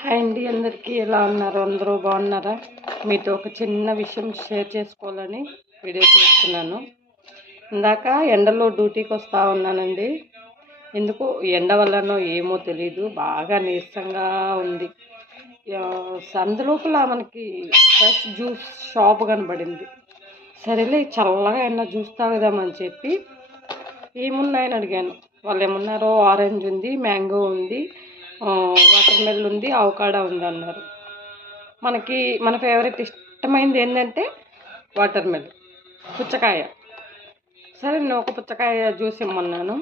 Hi అండి, అందరికీ ఎలా ఉన్నారు? అందరూ బాగున్నారా? మీతో ఒక చిన్న విషయం షేర్ చేసుకోవాలని వీడియో చేస్తున్నాను. ఇందాక ఎండలో డ్యూటీకి వస్తూ ఉన్నానండి. ఎందుకు ఎండ వల్లనో ఏమో తెలీదు, బాగా నీరసంగా ఉంది. సందులోపల మనకి ఫ్రెష్ జ్యూస్ షాప్ కనబడింది. సరేలే చల్లగా ఏమన్నా జ్యూస్ తాగుదామని చెప్పి ఏమున్నాయని అడిగాను. వాళ్ళు ఏమన్నారో ఆరెంజ్ ఉంది, మ్యాంగో ఉంది, వాటర్ మెలన్ ఉంది, అవకాడో ఉంది అన్నారు. మనకి మన ఫేవరెట్ ఇష్టమైనది ఏంటంటే వాటర్ మెలన్, పుచ్చకాయ. సరే నేను ఒక పుచ్చకాయ జ్యూస్ ఇమ్మన్నాను.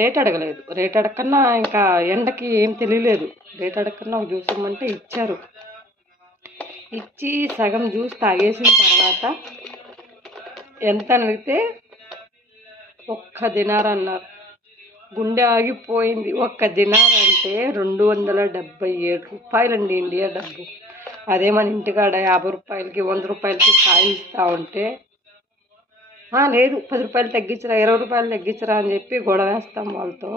రేట్ అడగలేదు. రేట్ అడగకన్నా ఇంకా ఎండకి ఏం తెలియలేదు. రేట్ అడగకన్నా ఒక జ్యూస్ ఇమ్మంటే ఇచ్చారు. ఇచ్చి సగం జ్యూస్ తాగేసిన తర్వాత ఎంత అడిగితే ఒక్క దినార్ అన్నారు. గుండె ఆగిపోయింది. ఒక్క దినార్ అంటే 277 రూపాయలండి ఇండియా డబ్బు. అదే మన ఇంటికాడ 50 రూపాయలకి 100 రూపాయలకి కాయలు ఇస్తూ ఉంటే లేదు 10 రూపాయలు తగ్గించరా, 20 రూపాయలు తగ్గించరా అని చెప్పి గొడవ వేస్తాం వాళ్ళతో.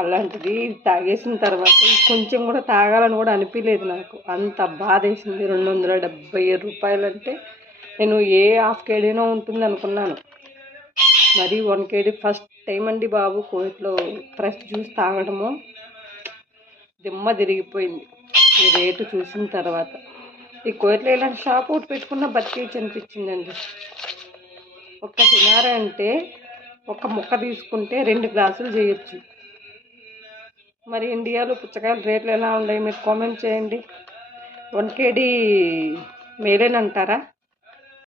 అలాంటిది తాగేసిన తర్వాత కొంచెం కూడా తాగాలని కూడా అనిపించలేదు నాకు. అంత బాధ వేసింది. 277 రూపాయలు అంటే నేను ఏ హాఫ్ కేడీనో ఉంటుంది అనుకున్నాను. మరి 1 కేడీ ఫస్ట్ టైం అండి బాబు కోవిట్లో ఫ్రెష్ జ్యూస్ తాగడము. దిమ్మ తిరిగిపోయింది ఈ రేటు చూసిన తర్వాత. ఈ కోవిట్లో ఇలాంటి షాప్ ఒకటి పెట్టుకున్న బతికేయచ్చు అనిపించిందండి. ఒక్క దినార అంటే ఒక ముక్క తీసుకుంటే 2 గ్లాసులు చేయొచ్చు. మరి ఇండియాలో పుచ్చకాయల రేట్లు ఎలా ఉన్నాయి మీరు కామెంట్ చేయండి. 1 కేడీ మేలేనంటారా?